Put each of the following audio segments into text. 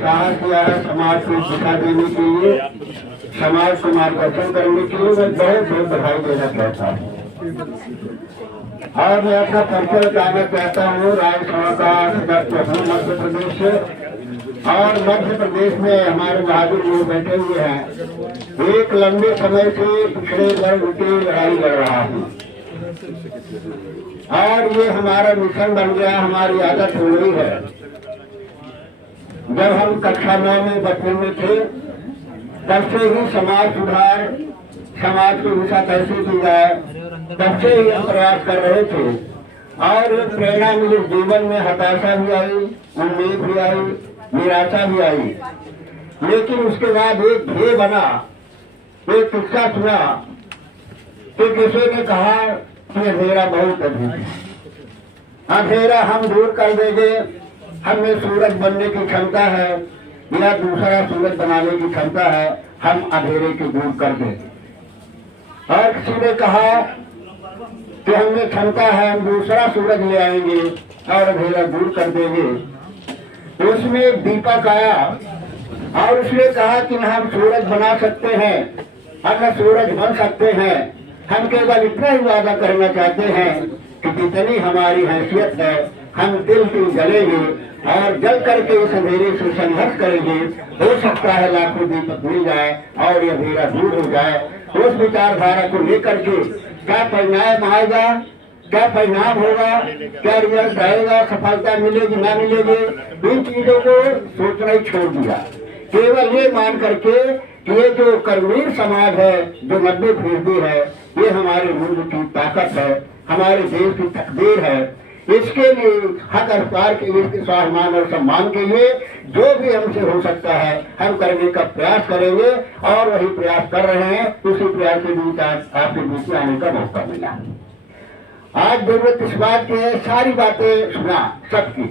साहस किया है समाज को दिशा देने के लिए, समाज को मार्गदर्शन करने के लिए। मैं बहुत बहुत बधाई देना चाहता हूँ और मैं अपना परिचय बताना चाहता हूँ। राज्यसभा का सदस्य हूँ मध्य प्रदेश से और मध्य प्रदेश में हमारे बहादुर लोग बैठे हुए हैं। एक लंबे समय से पिछड़े वर्ग की लड़ाई लड़ रहा हूँ और ये हमारा मिशन बन गया, हमारी आदत हो गई है। जब हम कक्षा 9 में बच्चे में थे तब से ही समाज सुधार, समाज की दिशा कैसे की जाए, तब से ही हम प्रयास कर रहे थे और एक प्रेरणा मिली। जीवन में हताशा भी आई, उम्मीद भी आई, निराशा भी आई, लेकिन उसके बाद एक ध्येय बना। एक किस्सा सुना कि किसी ने कहा कि अंधेरा बहुत अधिक है, अंधेरा हम दूर कर देंगे, हमें सूरज बनने की क्षमता है या दूसरा सूरज बनाने की क्षमता है, हम अंधेरे को दूर कर देंगे। और किसी ने कहा कि हमें क्षमता है, हम दूसरा सूरज ले आएंगे और अंधेरा दूर कर देंगे। उसमें एक दीपक आया और उसने कहा कि हम सूरज बना सकते हैं, हम सूरज बन सकते हैं, हम केवल इतना ही वादा करना चाहते हैं कि जितनी हमारी हैसियत है हम दिल से जलेंगे और जल करके इस अंधेरे से संघर्ष करेंगे। हो सकता है लाखों दीपक मिल जाए और ये अंधेरा दूर हो जाए। उस विचारधारा को लेकर के क्या परिणाम आएगा, क्या परिणाम होगा, क्या रिजल्ट आएगा, सफलता मिलेगी ना मिलेगी, इन चीजों को सोचना ही छोड़ दिया। केवल ये मान करके ये जो कर्मवीर समाज है, जो 90% है, ये हमारे मुल्क की ताकत है, हमारे देश की तकदीर है। इसके लिए हक अधिकार के लिए, इसके स्वाभिमान और सम्मान के लिए जो भी हमसे हो सकता है हम करने का प्रयास करेंगे और वही प्रयास कर रहे हैं। उसी प्रयास के बीच आज आपके बीच आने का मौका मिला। आज जरूरत इस बात की है, सारी बातें सुना सबकी,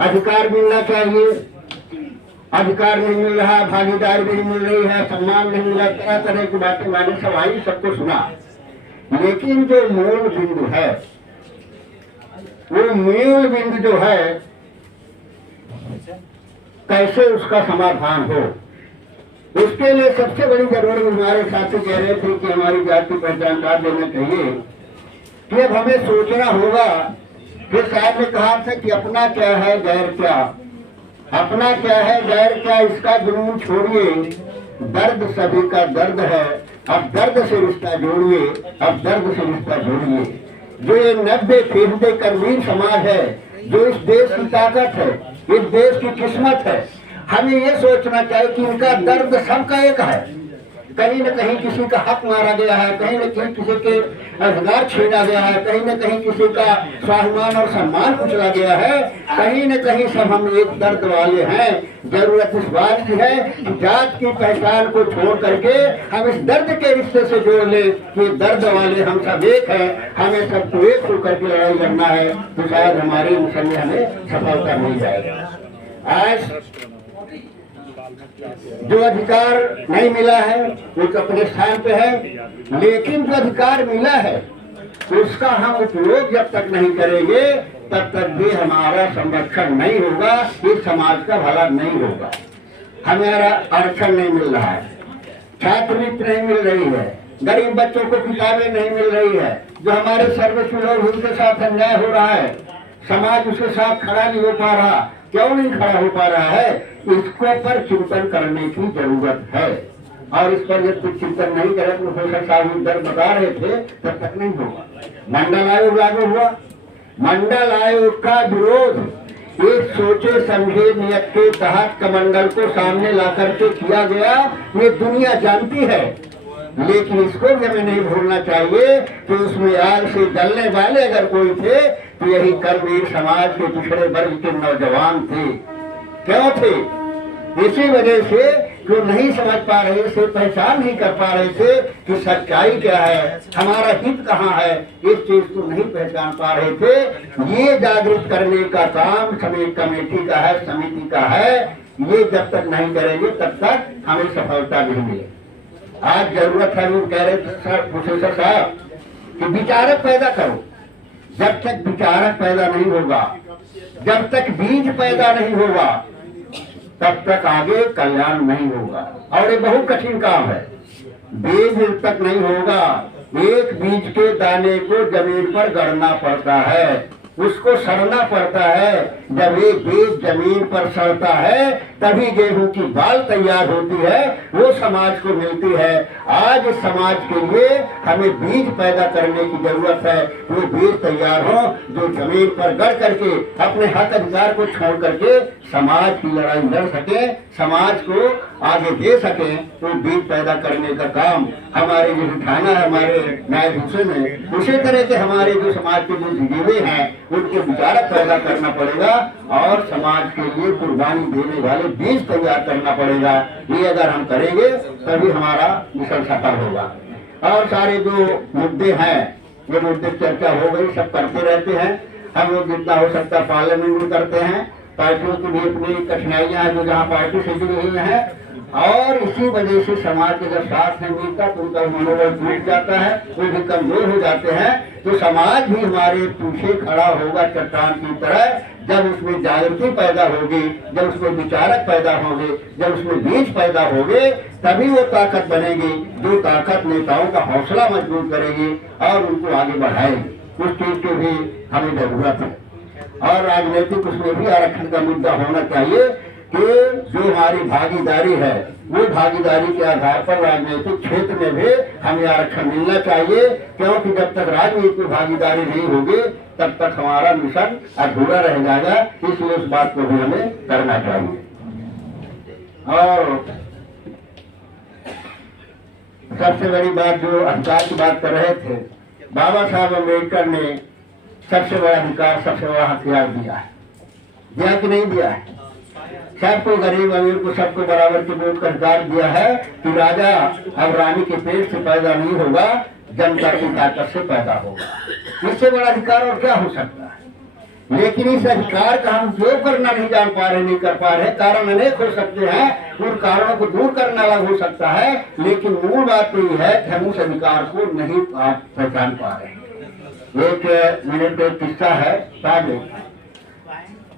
अधिकार मिलना चाहिए, अधिकार नहीं मिल रहा, भागीदारी नहीं मिल रही है, सम्मान नहीं मिला, तरह तरह की बातें मानी, सब आई, सबको सुना। लेकिन जो मूल बिंदु है, वो मूल बिंदु जो है, कैसे उसका समाधान हो, उसके लिए सबसे बड़ी जरूरत हमारे साथी कह रहे थे कि हमारी जाति पहचान कार्ड देना चाहिए कि अब हमें सोचना होगा। फिर साहब ने कहा था कि अपना क्या है गैर क्या, अपना क्या है गैर क्या, इसका जुनून छोड़िए, दर्द सभी का दर्द है, अब दर्द से रिश्ता जोड़िए, अब दर्द से रिश्ता जोड़िए। जो ये 90% कर्मवीर समाज है, जो इस देश की ताकत है, इस देश की किस्मत है, हमें ये सोचना चाहिए कि इनका दर्द सबका एक है। कहीं न कहीं किसी का हक मारा गया है, कहीं न कहीं किसी के अधिकार छीना गया है, कहीं न कहीं किसी का स्वाभिमान और सम्मान कुचला गया है, कहीं न कहीं सब हम एक दर्द वाले हैं। जरूरत इस बात की है कि जात की पहचान को छोड़ करके हम इस दर्द के रिश्ते से जोड़ ले कि दर्द वाले हम सब एक हैं, हमें सबको एक होकर के लड़ाई लड़ना है, तो शायद हमारे मिशन में हमें सफलता मिल जाएगी। आज जो अधिकार नहीं मिला है वो तो अपने स्थान पे है, लेकिन जो अधिकार मिला है उसका हम उपयोग जब तक नहीं करेंगे तब तक भी हमारा संरक्षण नहीं होगा, इस समाज का भला नहीं होगा। हमारा आरक्षण नहीं मिल रहा है, छात्रवृत्ति नहीं मिल रही है, गरीब बच्चों को किताबें नहीं मिल रही है, जो हमारे सर्वस्व लोग उनके साथ अन्याय हो रहा है, समाज उसके साथ खड़ा नहीं हो पा रहा। क्यों नहीं खड़ा हो पा रहा है, इसको पर चिंतन करने की जरूरत है। और इस पर जब कुछ चिंतन नहीं करे, प्रोफेसर साहब इधर बता रहे थे, तब तक नहीं होगा। मंडल आयोग लागू हुआ, मंडल आयोग का विरोध एक सोचे समझे नियत के तहत कमंडल को सामने ला करके किया गया, ये दुनिया जानती है। लेकिन इसको भी हमें नहीं भूलना चाहिए कि उसमें आग से जलने वाले अगर कोई थे तो यही कर्मवीर समाज के पिछड़े वर्ग के नौजवान थे। क्यों थे? इसी वजह से जो नहीं समझ पा रहे थे, पहचान नहीं कर पा रहे थे कि सच्चाई क्या है, हमारा हित कहाँ है, इस चीज को नहीं पहचान पा रहे थे। ये जागरूक करने का काम कमेटी का है, समिति का है। ये जब तक नहीं करेंगे तब तक हमें सफलता नहीं मिलेगी। आज जरूरत है, वो कह रहे थे प्रोफेसर साहब कि विचारक पैदा करो। जब तक विचारक पैदा नहीं होगा, जब तक बीज पैदा नहीं होगा, तब तक आगे कल्याण नहीं होगा। और ये बहुत कठिन काम है, बीज तक नहीं होगा। एक बीज के दाने को जमीन पर गड़ना पड़ता है, उसको सड़ना पड़ता है। जब एक बीज जमीन पर सड़ता है तभी गेहूं की बाल तैयार होती है, वो समाज को मिलती है। आज समाज के लिए हमें बीज पैदा करने की जरूरत है। वो बीज तैयार हो जो जमीन पर गड़ करके अपने हक अधिकार को छोड़ करके समाज की लड़ाई लड़ सके, समाज को आगे दे सके। तो बीज पैदा करने का काम हमारे जो थाना है, हमारे न्यायाधीशों ने, उसी तरह के हमारे जो समाज के बुद्धिजीवी हैं उनके विचारक पैदा करना पड़ेगा और समाज के लिए कुर्बानी देने वाले बीज तैयार करना पड़ेगा। ये अगर हम करेंगे तभी हमारा मिशन सफल होगा। और सारे जो मुद्दे हैं ये मुद्दे चर्चा हो गई, सब करते रहते हैं। हम लोग जितना हो सकता है पार्लियामेंट में करते हैं। पार्टियों की भी अपनी कठिनाइयां हैं जो जहाँ पार्टी से जुड़ी हुई है, और इसी वजह से समाज के जब साथ नहीं मिलता तो उनका मनोबल टूट जाता है, वो भी कमजोर हो जाते हैं। तो समाज भी हमारे पीछे खड़ा होगा चट्टान की तरह। जब उसमें जागृति पैदा होगी, जब उसमें विचारक पैदा होंगे, जब उसमें बीज पैदा होंगे, तभी वो ताकत बनेगी जो ताकत नेताओं का हौसला मजबूत करेगी और उनको आगे बढ़ाएगी। उस चीज की भी हमें जरूरत है। और राजनीतिक उसमें भी आरक्षण का मुद्दा होना चाहिए कि जो हमारी भागीदारी है वो भागीदारी के आधार पर राजनीतिक क्षेत्र में भी हमें आरक्षण मिलना चाहिए, क्योंकि जब तक राजनीतिक भागीदारी नहीं होगी तब तक हमारा मिशन अधूरा रह जाएगा। इसलिए उस बात को भी हमें करना चाहिए। और सबसे बड़ी बात जो अधिकार की बात कर रहे थे, बाबा साहब अम्बेडकर ने सबसे बड़ा अधिकार, सबसे बड़ा हथियार दिया है। दिया कि नहीं दिया है? सबको, गरीब अमीर को सबको बराबर के वोट का अधिकार दिया है कि राजा अब रानी के पेट से पैदा नहीं होगा, जनता की ताकत से पैदा होगा। इससे बड़ा अधिकार और क्या हो सकता है? लेकिन इस अधिकार का हम उपयोग करना नहीं जान पा रहे, नहीं कर पा रहे। कारण अनेक हो सकते हैं, उन कारणों को दूर करना अलग हो सकता है, लेकिन मूल बात तो यह है कि हम उस अधिकार को नहीं पहचान पा रहे। एक मिनट एक किस्सा है,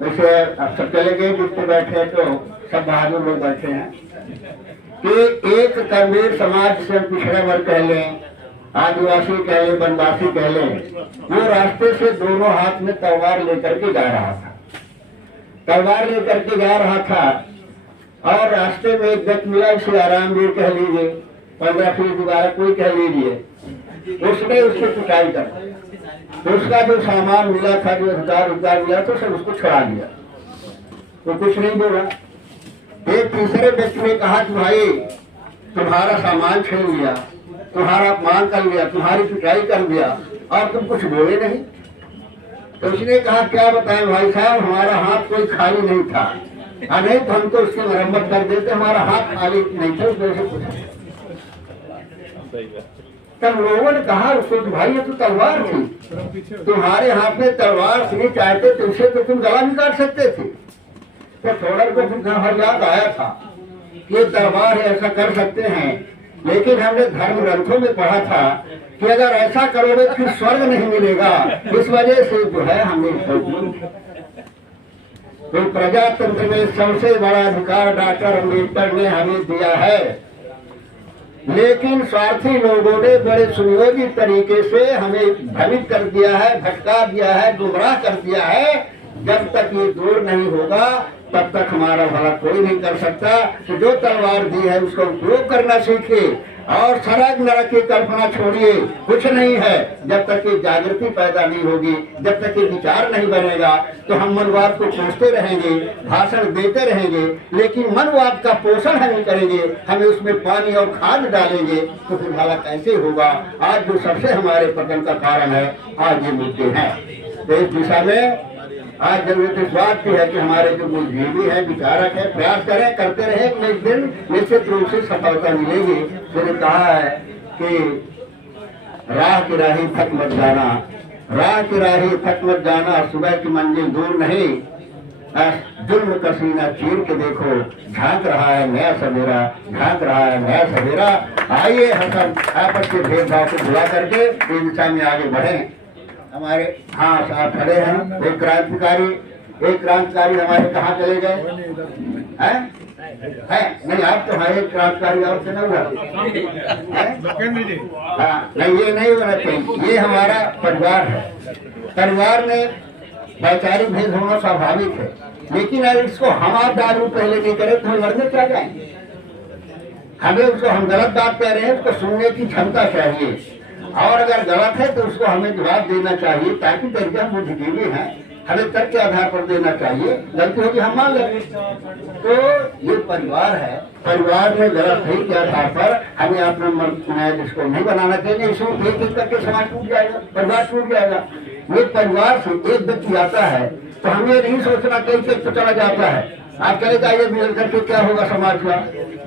वैसे अब सब चले गए, जिससे बैठे तो सब बहादुर लोग बैठे हैं, कि एक कबीर समाज से पिछड़ा वर्ग कह लें, आदिवासी कह लें, वनवासी कह लें, वो रास्ते से दोनों हाथ में तलवार लेकर के जा रहा था। तलवार लेकर के जा रहा था और रास्ते में एक व्यक्ति मिला, उसे आरामवीर कह लीजिए, 15 फीट 12 कोई कह लीजिए। उसने उससे पिटाई कर, उसका जो सामान मिला था, जो अधिकार मिला था, सब उसको छुड़ा लिया। तो कुछ नहीं बोला। एक तीसरे व्यक्ति ने कहा कि भाई तुम्हारा सामान छीन लिया, तुम्हारा अपमान कर लिया, तुम्हारी पिटाई कर दिया और तुम कुछ बोले नहीं। तो उसने कहा क्या बताएं भाई साहब, हमारा हाथ कोई खाली नहीं था, नहीं तो हम तो उसकी मरम्मत कर देते, हमारा हाथ खाली नहीं था, उस वजह से कुछ। तब लोगों ने कहा उसको कि भाई ये तो तलवार थी, तुम्हारे हाथ में तलवार थी, चाहते तुमसे तो तुम गला भी काट सकते थे। तो थोड़ा को याद आया था कि तलवार है, ऐसा कर सकते हैं, लेकिन हमने धर्म ग्रंथों में पढ़ा था कि अगर ऐसा करोगे तो स्वर्ग नहीं मिलेगा। इस वजह से जो है हमने तो प्रजातंत्र में सबसे बड़ा अधिकार डॉक्टर अम्बेडकर ने हमें दिया है, लेकिन स्वार्थी लोगों ने बड़े सुनियोजित तरीके से हमें भ्रमित कर दिया है, भटका दिया है, गुमराह कर दिया है। जब तक ये दूर नहीं होगा तब तक हमारा भला कोई नहीं कर सकता। तो जो तलवार दी है उसका उपयोग करना सीखिए और सरग नरक की कल्पना छोड़िए। कुछ नहीं है, जब तक ये जागृति पैदा नहीं होगी, जब तक ये विचार नहीं बनेगा तो हम मनवाद को सोचते रहेंगे, भाषण देते रहेंगे, लेकिन मनवाद का पोषण हम नहीं करेंगे, हमें उसमें पानी और खाद डालेंगे तो फिर भला कैसे होगा। आज जो सबसे हमारे पतन का कारण है, आज ये मुद्दे हैं। तो इस दिशा में आज जरूरत इस बात की है कि हमारे जो बुद्धिजीवी है, विचारक है, प्रयास करें, करते रहे, एक दिन निश्चित रूप से सफलता मिलेगी। मैंने कहा है कि राह की राही थक मत जाना, राह की राही थक मत जाना, सुबह की मंजिल दूर नहीं, जुल्म का सीना चीर के देखो, झांक रहा है नया सवेरा, झांक रहा है नया सवेरा। आइए हम सब आपस के भेदभाव को भुला करके इस दिशा में आगे बढ़े। हमारे साथ खड़े हैं एक क्रांतिकारी हमारे कहाँ चले गए? है नहीं, आप तो है क्रांतिकारी और से नहीं हाँ नहीं, ये नहीं होना चाहिए। ये हमारा परिवार है, परिवार में वैचारिक भेद होना स्वाभाविक है, लेकिन अगर इसको हम आप दारू पहले नहीं करें तो हम लड़ने क्या जाएंगे। हमें उसको, हम गलत बात कह रहे हैं, उसको सुनने की क्षमता चाहिए, और अगर गलत है तो उसको हमें जवाब देना चाहिए, ताकि तरीके हम बुद्धिजीवी हैं, हमें तर्क के आधार पर देना चाहिए। गलती होगी हम मान लेंगे। तो ये परिवार है, परिवार में गलतफहमी के आधार पर हमें अपना जिसको नहीं बनाना चाहिए, इसको एक एक करके समाज टूट जाएगा, परिवार टूट जाएगा। ये परिवार से एक व्यक्ति आता है तो हमें नहीं सोचना कहीं से तो चला जाता है, आप चले जाइए मिल करके क्या होगा समाज का,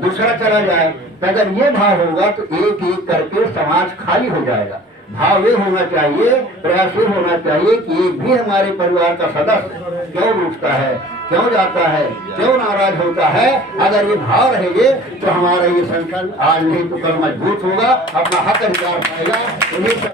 दूसरा चला जाए। तो अगर ये भाव होगा तो एक एक करके समाज खाली हो जाएगा। भाव ये होना चाहिए, प्रयास ये होना चाहिए कि एक भी हमारे परिवार का सदस्य क्यों रूठता है, क्यों जाता है, क्यों नाराज होता है, अगर ये भाव रहेंगे तो हमारा ये संगठन आज नहीं तो कल मजबूत होगा, अपना हक अधिकार पाएगा।